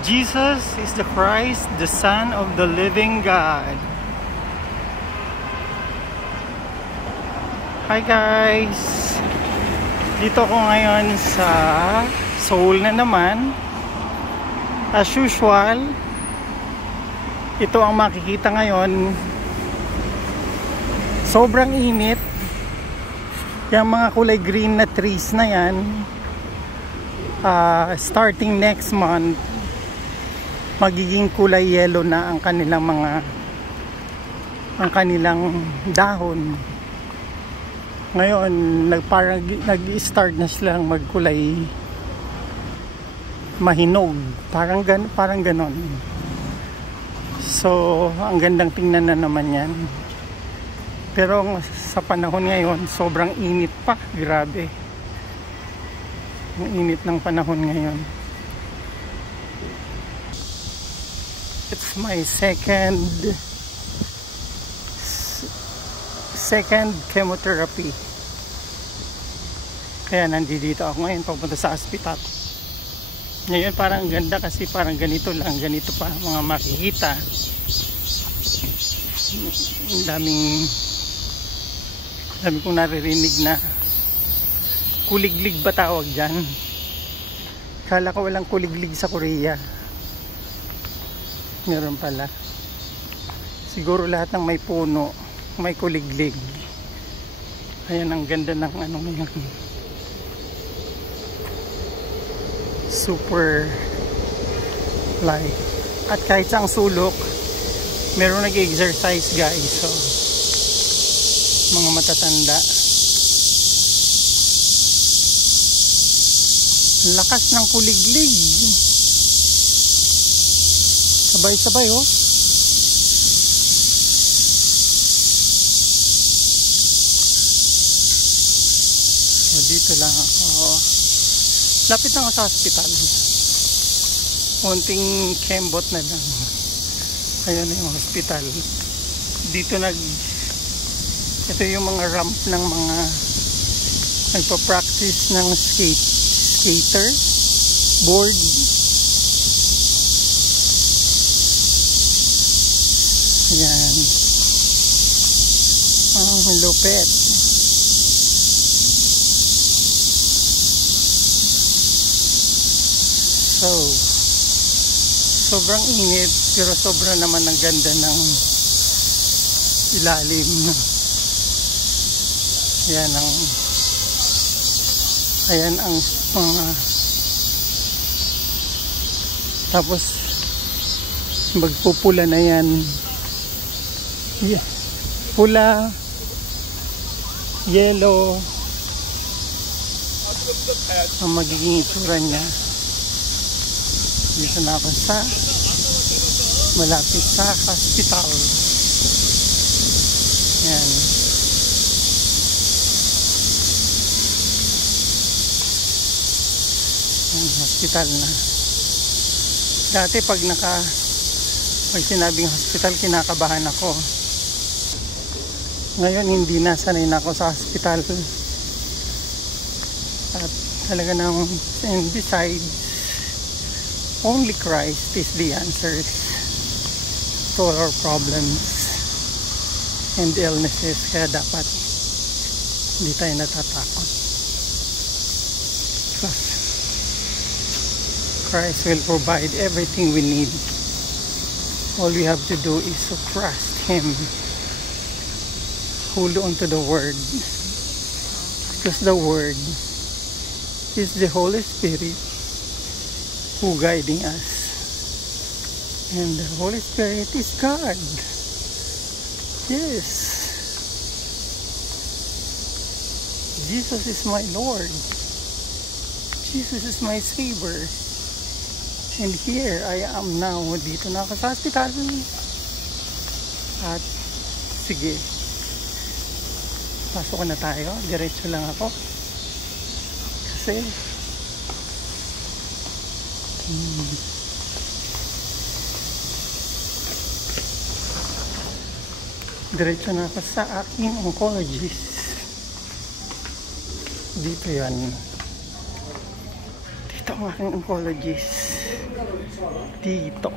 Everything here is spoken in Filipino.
Jesus is the Christ, the Son of the living God. Hi guys! Dito ko ngayon sa Seoul na naman. As usual, ito ang makikita ngayon. Sobrang init. Yung mga kulay green na trees na yan, starting next month, magiging kulay yellow na ang kanilang dahon. Ngayon parang nag-start na silang magkulay mahinog, parang ganon. So ang gandang tingnan na naman yan. Pero sa panahon ngayon sobrang init pa, grabe. Ang init ng panahon ngayon. It's my second chemotherapy. Kaya nandito ako ngayon papunta sa ospital. Ngayon parang ganda kasi parang ganito pa mga makikita. Dami kong naririnig na kuliglig ba tawag dyan. Kala ko walang kuliglig sa Korea. Meron pala. Siguro lahat ng may puno may kuliglig. Ayan, ang ganda ng ano ngayon. Super light. At kahit sa ang sulok meron nag-exercise guys. So mga matatanda. Lakas ng kuliglig. Sabay-sabay oh. So, dito lang ako. Lapit na ako sa hospital. Munting kembot na lang. Ayan na yung hospital. Dito ito yung mga ramp ng mga nagpa-practice ng skater board. Ayan. Ang lupit. So, sobrang init pero sobra naman ang ganda ng ilalim. Ayan ang mga tapos magpupula na yan. Pula, yellow ang magiging itsura niya. Dito na ako malapit sa hospital. Yan. Hospital na. Dati pag sinabing hospital kinakabahan ako. Ngayon hindi na, sanay na ako sa hospital. At talaga nang, and besides, only Christ is the answer to all our problems and illnesses. Kaya dapat hindi tayo natatakot. Because Christ will provide everything we need. All we have to do is to trust Him. Hold on to the Word. Because the Word is the Holy Spirit who guiding us. And the Holy Spirit is God. Yes. Jesus is my Lord. Jesus is my Savior. And here I am now. Dito na ako sa hospital. At sige, pasok na tayo. Diretso lang ako. Kasi diretso na ako sa aking oncologist. Dito yan. Dito ang aking oncologist. dito.